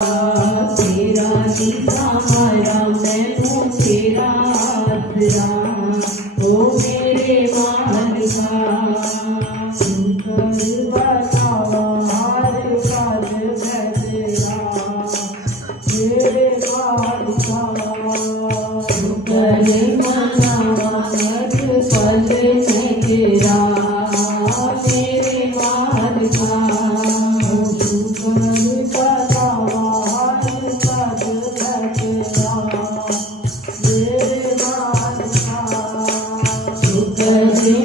तेरा दीदा माया मैनू तेरा आसरा ओ मेरे मालिका शुक्र बतावा हर पल मैं तेरा मेरे मालिका शुक्र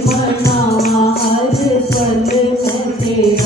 मनावा हर पल मैं तेरा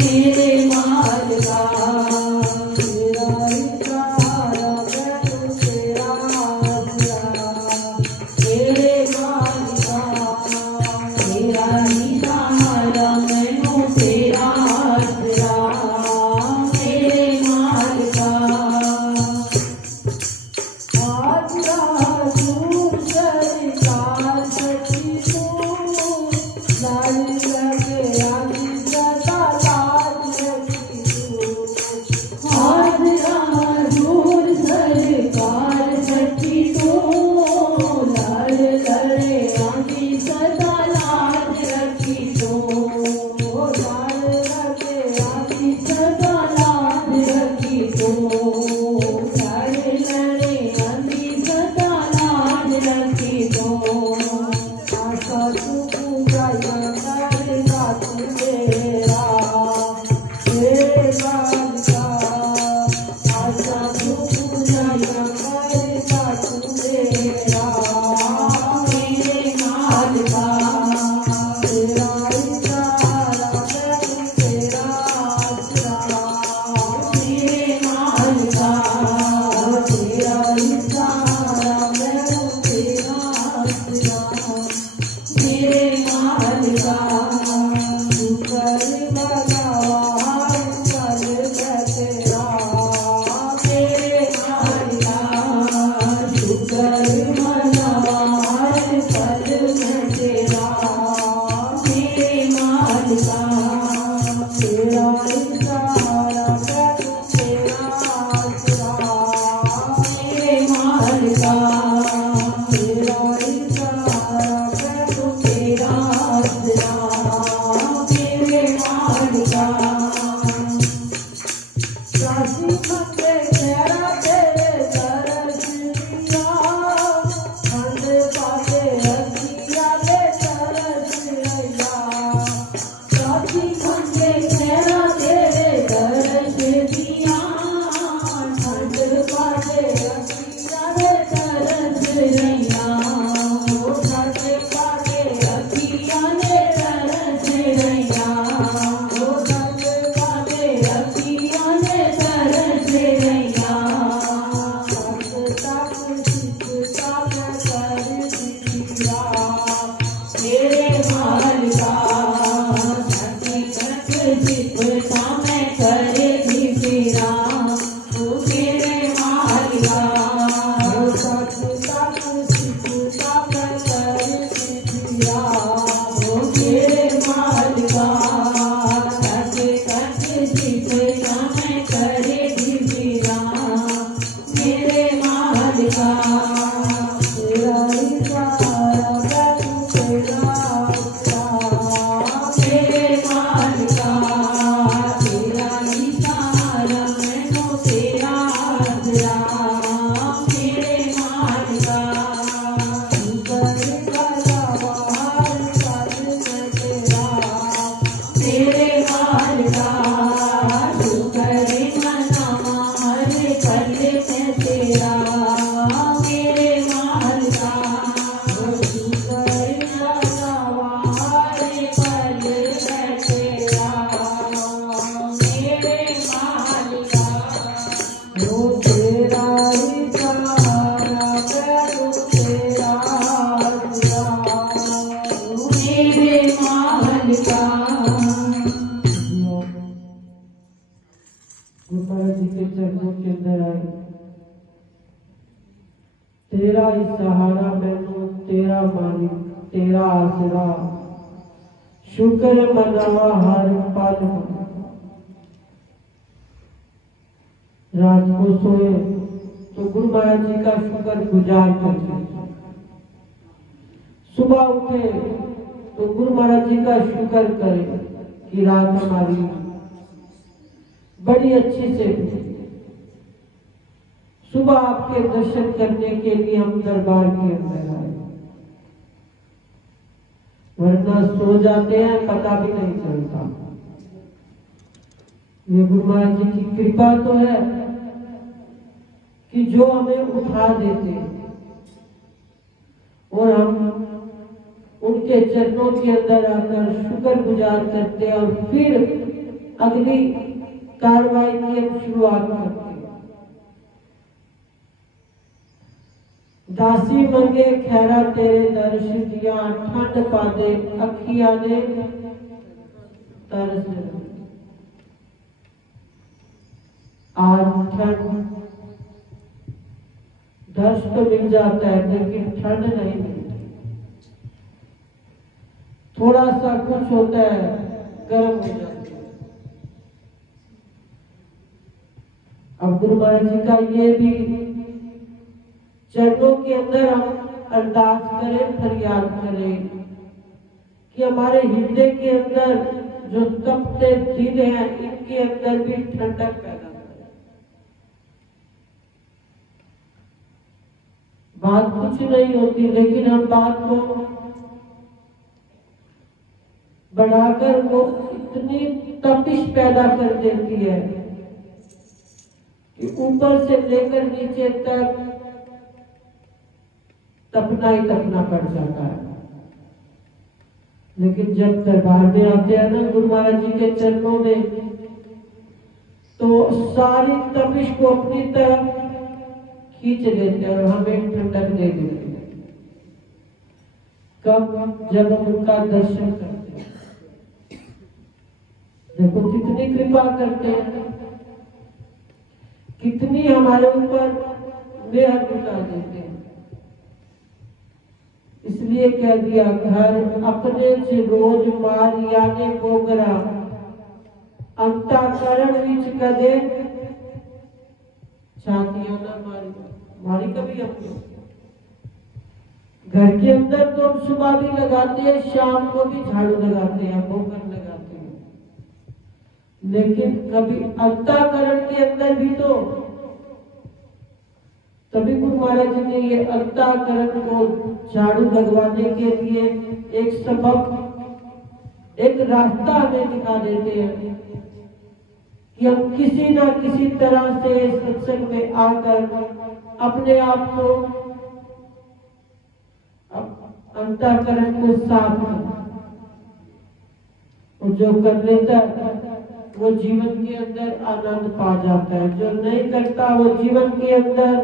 मेरे मालिका सिफता में करेगी फिरा तू मेरे मालिका सच सच सिफता में करेगी फिरा तू मेरे मालिका सच सच सिफता में करेगी फिरा मेरे मालिका तेरा इशारा मैं तेरा मेरे मालिका तेरा इशारा मैनू तेरा आसरा मेरे मालिका तेरे मालिका तू करे मनावा हर पल में तेरा मेरे मालिका तू करे मनावा हर पल में तेरा मेरे मालिका वो तेरा ही सहारा मैं तेरा आसरा मेरे मालिका। गुरु महाराज जी के चरणों के अंदर आए तेरा ही सहारा मैनू तेरा मालिक तेरा आसरा शुक्र मनावा हर पल रात को सोए तो गुरु महाराज जी का शुक्र गुजार करते सुबह उठे तो गुरु महाराज जी का शुक्र करें कि रात हमारी बड़ी अच्छी से सुबह आपके दर्शन करने के लिए हम दरबार के अंदर आए वरना सो जाते हैं पता भी नहीं चलता। ये गुरु महाराज जी की कृपा तो है कि जो हमें उठा देते हैं और हम उनके चरणों के अंदर आकर शुक्र गुजार करते हैं और फिर अगली कार्रवाई की हम शुरुआत करते हैं। दासी मंगे खैरा तेरे दर्श दिया ठंड पा दे अखियां ने तरस आज ठंड दर्श तो मिल जाता है लेकिन ठंड नहीं मिलती थोड़ा सा कुछ होता है गर्म हो जाता है। अब गुरु महाराज जी का ये भी चरणों के अंदर हम अरदास करें फरियाद करें कि हमारे हृदय के अंदर जो तपते दिल हैं इनके अंदर भी ठंडक पैदा करें। बात कुछ नहीं होती लेकिन हम बात को बढ़ाकर वो इतनी तपिश पैदा कर देती है कि ऊपर से लेकर नीचे तक तपना ही तपना पड़ जाता है। लेकिन जब दरबार में आते हैं ना गुरु महाराज जी के चरणों में तो सारी तपिश को अपनी तरफ खींच लेते हैं और हमें ठंडक दे देते हैं। कब जब हम उनका दर्शन करते हैं देखो कितनी कृपा करते हैं कितनी हमारे ऊपर मेहर लुटा देते हैं। इसलिए कह दिया घर अपने रोज मार याने बोगरा अंताकरण विच कदे छातियां ना मारी कभी अपने घर के अंदर तो हम सुबह भी लगाते हैं शाम को भी झाड़ू लगाते हैं बोकर लगाते हैं लेकिन कभी अंताकरण के अंदर भी तो तभी गुरु महाराज जी ने ये अंताकरण को झाड़ू लगवाने के लिए एक सबब एक रास्ता हमें दिखा देते हैं कि हम किसी ना किसी तरह से सत्संग में आकर अपने आप को अंतःकरण को साफ कर और जो कर लेता है वो जीवन के अंदर आनंद पा जाता है जो नहीं करता वो जीवन के अंदर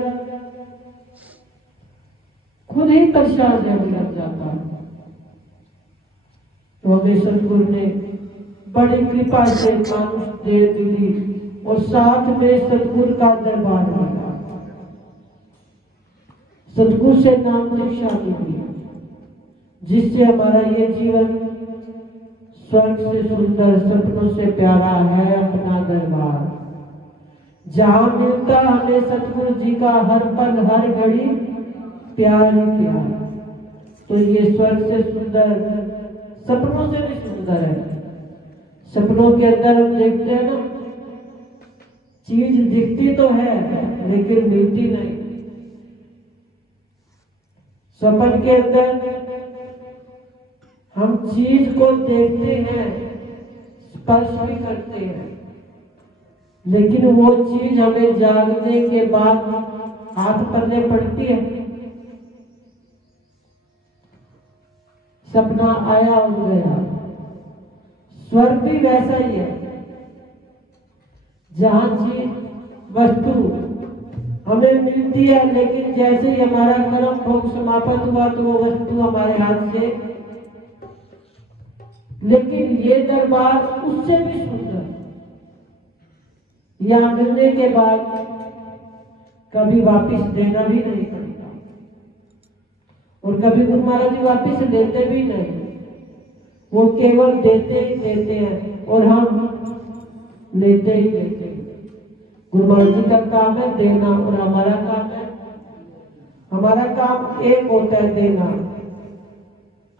खुद ही परेशान रहने लग जाता है। तो हमें सतगुरु ने बड़ी कृपा से मानुष देह मिली और साथ में सतगुरु का दरबार लगा। सतगुरु से नाम दीक्षा मिली, जिससे हमारा ये जीवन स्वर्ग से सुंदर, सपनों से प्यारा है अपना दरबार। जहां मिलता हमें सतगुरु जी का हर पल हर घड़ी प्यार ही प्यार। तो ये स्वर्ग से सुंदर, सपनों से भी सुंदर है। सपनों के अंदर हम देखते हैं ना, चीज दिखती तो है लेकिन मिलती नहीं। सपन के अंदर हम चीज को देखते हैं, स्पर्श भी करते हैं, लेकिन वो चीज हमें जागने के बाद हाथ पल्ले पड़ती है। सपना आया और गया। स्वर्ग भी वैसा ही है, जहां चीज वस्तु हमें मिलती है, लेकिन जैसे ही हमारा कर्म भोग समाप्त हुआ तो वो वस्तु हमारे हाथ से, लेकिन ये दरबार उससे भी सुंदर। यहाँ मिलने के बाद कभी वापस देना भी नहीं पड़ता, और कभी गुरु महाराज जी वापस लेते भी नहीं। वो केवल देते ही देते हैं और हम लेते ही लेते हैं। गुरु महाराज जी का काम है देना, और हमारा काम है, हमारा काम एक होता है देना,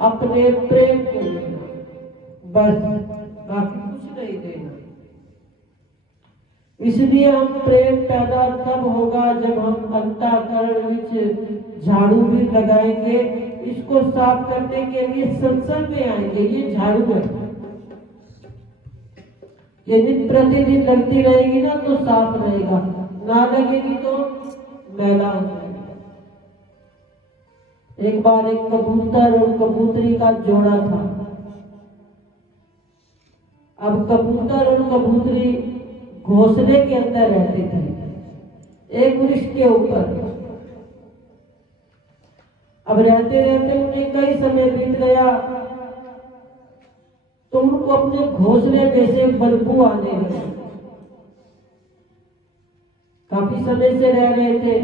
अपने प्रेम को देना, बस, बाकी कुछ नहीं देना। इसलिए हम प्रेम पैदा तब होगा जब हम अंतःकरण विच झाड़ू भी लगाएंगे। इसको साफ करने के लिए सत्संग में आएंगे। ये झाड़ू है, ये दिन प्रतिदिन लगती रहेगी ना तो साफ रहेगा, ना लगेगी तो मैला हो जाएगा। एक बार एक कबूतर और कबूतरी का जोड़ा था। अब कबूतर और कबूतरी घोंसले के अंदर रहते थे, एक वृक्ष के ऊपर। अब रहते रहते उन्हें कई समय बीत गया, तो उनको अपने घोंसले में से बदबू आने लगी। काफी समय से रह रहे थे,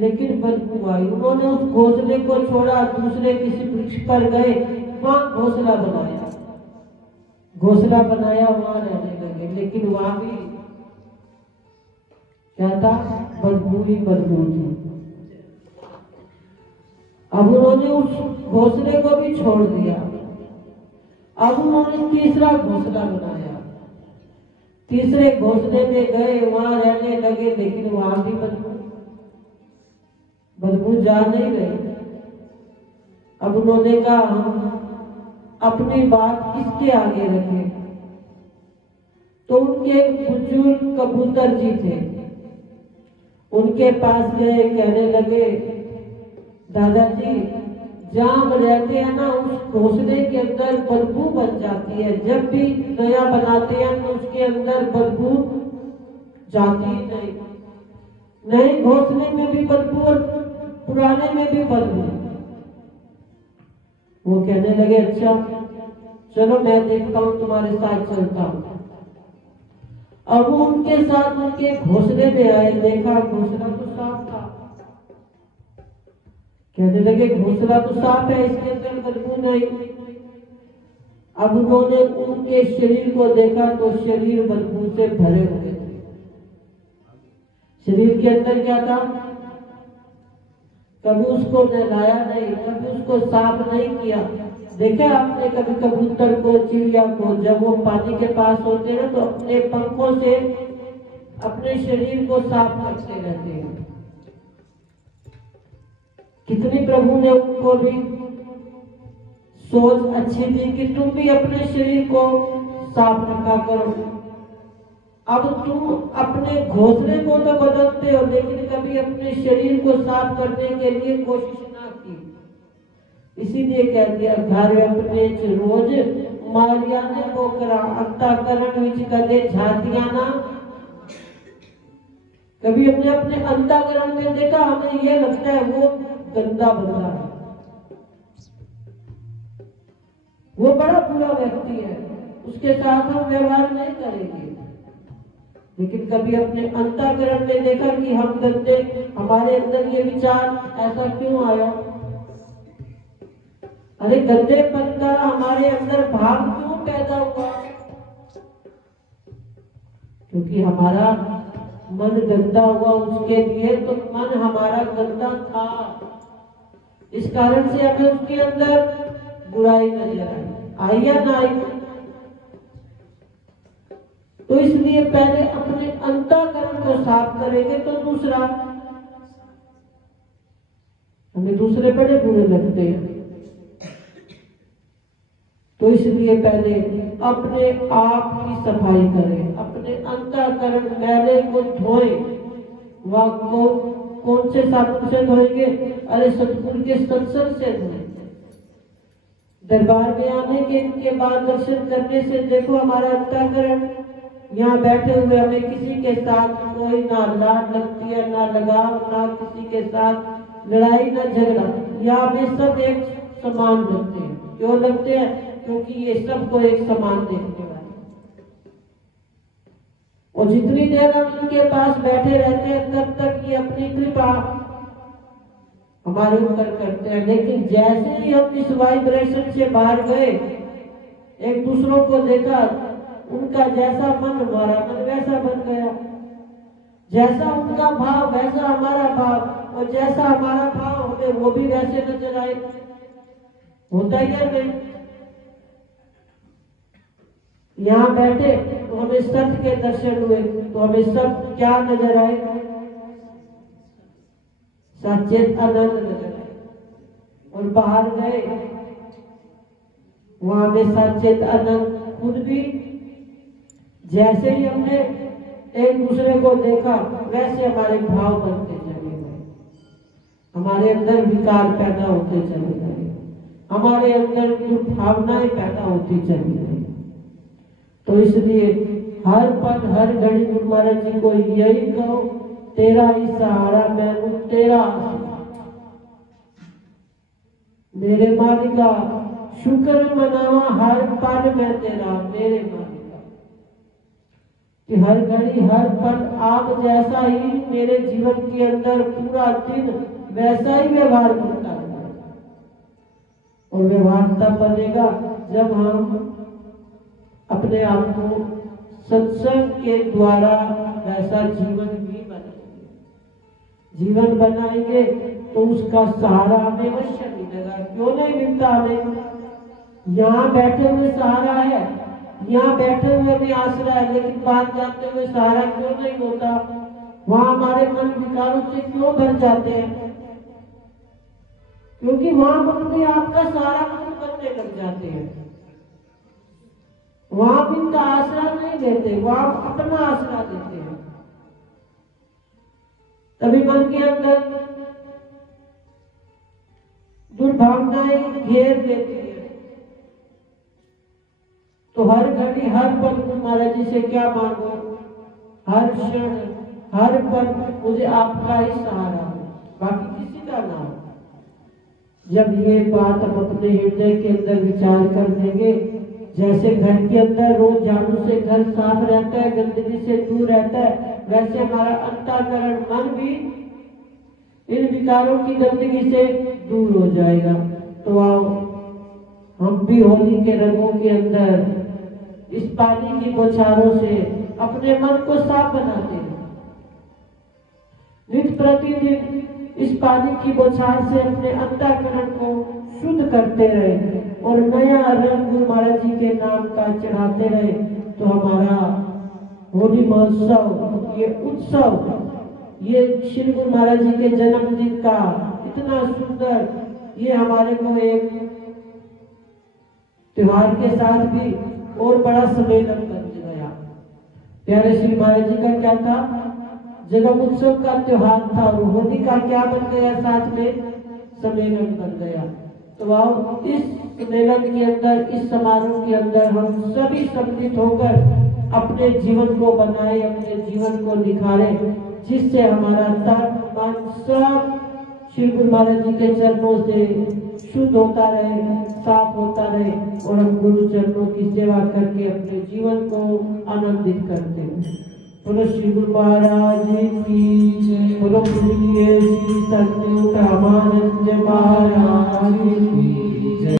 लेकिन बदबू आई। उन्होंने उस घोंसले को छोड़ा, दूसरे किसी वृक्ष पर गए, वहां घोंसला बनाया। घोंसला बनाया, वहां रहने लगे, लेकिन वहां भी क्या था? बदबू ही बदबू थी। अब उन्होंने उस घोंसले को भी छोड़ दिया। अब उन्होंने तीसरा घोंसला बनाया, तीसरे घोंसले में गए, वहां रहने लगे, लेकिन वहां भी बदबू जा नहीं रही। अब उन्होंने कहा हम अपनी बात किसके आगे रखें? तो उनके एक बुजुर्ग कबूतर जी थे, उनके पास गए, कहने लगे दादाजी, जहां हम रहते हैं ना, उस घोंसले के अंदर बदबू बन जाती है। जब भी नया बनाते हैं तो उसके अंदर बदबू जाती ही नहीं। नए घोंसले में भी बदबू और पुराने में भी बदबू। वो कहने लगे अच्छा चलो मैं देखता हूं, तुम्हारे साथ चलता हूं। अब वो उनके साथ उनके घोंसले में आए, देखा घोंसला तो साफ था। कहने लगे घोंसला तो साफ है, इसके अंदर बदबू नहीं। अब उन्होंने उनके शरीर को देखा तो शरीर बदबू से भरे हुए थे। शरीर के अंदर क्या था? कभी उसको नहलाया नहीं, कभी उसको साफ नहीं किया। देखा आपने कभी कबूतर को, चिड़िया को, जब वो पानी के पास होते हैं तो अपने पंखों से अपने शरीर को साफ करते रहते हैं। कितनी प्रभु ने उनको भी सोच अच्छी दी कि तुम भी अपने शरीर को साफ रखा करो। अब तुम अपने घोंसले को तो बदलते हो, लेकिन कभी अपने शरीर को साफ करने के लिए कोशिश ना की। इसीलिए कह दिया घर अपने रोज मारिया ने बोकरा अंतःकरण विच कदे झातियां ना। कभी हमने अपने अंतःकरण में देखा, हमें यह लगता है वो गंदा बंदा है, वो बड़ा बुरा व्यक्ति है, उसके साथ हम व्यवहार नहीं करेंगे। लेकिन कभी अपने अंतःकरण में देखा कि हम गंदे, हमारे अंदर ये विचार ऐसा क्यों आया? अरे गंदेपन का हमारे अंदर भाव क्यों पैदा हुआ? क्योंकि हमारा मन गंदा हुआ उसके लिए, तो मन हमारा गंदा था, इस कारण से हमें उसके अंदर बुराई नजर आई या ना आई? तो इसलिए पहले अपने अंतःकरण को साफ करेंगे तो दूसरा, हमें दूसरे बड़े बुरे लगते हैं, तो इसलिए पहले अपने आप की सफाई करें, अपने अंतःकरण मैले को धोएं। वह कौन से साबुन से धोएंगे? अरे सतगुरु के सत्संग से धोएंगे। दरबार में आने के बाद दर्शन करने से देखो हमारा अंतःकरण, यहाँ बैठे हुए हमें किसी के साथ कोई ना लाड लगती है, ना लगाव, ना किसी के साथ लड़ाई, ना झगड़ा। यहाँ हमें सब एक समान लगते हैं। क्यों लगते हैं? क्योंकि ये सबको एक समान देखने वाले, और जितनी देर हम इनके पास बैठे रहते हैं तब तक ये अपनी कृपा हमारे ऊपर करते हैं। लेकिन जैसे ही हम इस वाइब्रेशन से बाहर गए, एक दूसरों को देखा, उनका जैसा मन हमारा मन वैसा बन गया, जैसा उनका भाव वैसा हमारा भाव, और जैसा हमारा भाव हमें वो भी वैसे नजर आए। होता ही है नहीं? यहाँ बैठे तो हमें सत्य के दर्शन हुए, तो हमें सब क्या नजर आए? सचेत आनंद नजर आए। और बाहर गए, वहां में सचेत आनंद खुद भी, जैसे ही हमने एक दूसरे को देखा वैसे हमारे भाव बनते चले गए, हमारे अंदर विकार पैदा होते चले गए, हमारे अंदर दुर्भावनाएं पैदा होती चली गई। तो इसलिए हर पल हर घड़ी गुरु महाराज जी को यही कहो, तेरा ही सहारा मैं हूं, तेरा मेरे मालिका, शुक्र मनावा हर पल मैं तेरा, मेरे मालिका। कि हर घड़ी हर पल आप जैसा ही मेरे जीवन के अंदर पूरा दिन वैसा ही व्यवहार करता है। और व्यवहार तब बनेगा जब हम अपने आप को सत्संग के द्वारा वैसा जीवन भी बनाएंगे। जीवन बनाएंगे तो उसका सहारा हमें अवश्य मिलेगा। क्यों नहीं मिलता हमें? यहाँ बैठे हुए सहारा है, यहाँ बैठे हुए भी आसरा है, लेकिन बात जाते हुए सहारा क्यों नहीं होता? वहां हमारे मन विकारों से क्यों भर जाते हैं? क्योंकि वहां मन में आपका सहारा मन बनने लग जाते हैं, वहां भी इनका आसरा नहीं देते, वहां अपना आसरा देते हैं। तभी मन के अंदर दुर्भावनाएं घेर देती है। तो हर घड़ी हर पल गुरु महाराज जी से क्या मांगो? हर क्षण हर पल मुझे आपका ही सहारा हो, बाकी किसी का ना हो। जब ये बात हम अपने हृदय के अंदर विचार कर देंगे, जैसे घर के अंदर रोज झाड़ू से घर साफ रहता है, गंदगी से दूर रहता है, वैसे हमारा अंतःकरण मन भी इन विकारों की गंदगी से दूर हो जाएगा। तो आओ हम भी होली के रंगों के अंदर इस पानी की बौछारों से अपने मन को साफ बनाते हैं। नित्य प्रतिदिन इस पानी की बौछार से अपने अंतःकरण को शुद्ध करते रहे और नया रंग गुरु महाराज जी के नाम का चढ़ाते रहे, तो हमारा होली महोत्सव, ये उत्सव, ये श्री गुरु महाराज जी के जन्मदिन का इतना सुंदर, ये हमारे को एक त्योहार के साथ भी और बड़ा सम्मेलन बन गया। प्यारे श्री महाराज जी का क्या था? जन्म उत्सव का त्योहार था, और होली का क्या बन गया? साथ में सम्मेलन बन गया। तो आओ इस सम्मेलन के अंदर, इस समारोह के अंदर हम सभी सम्मिलित होकर अपने जीवन को बनाए, अपने जीवन को निखारे, जिससे हमारा तन मन सब श्री गुरु महाराज जी के चरणों से शुद्ध होता रहे, साफ होता रहे, और हम गुरु चरणों की सेवा करके जीवन को आनंदित करते हैं। बोलो श्री गुरु महाराज की जय। बोलो प्रिय श्री सत्यु रामानंद महाराज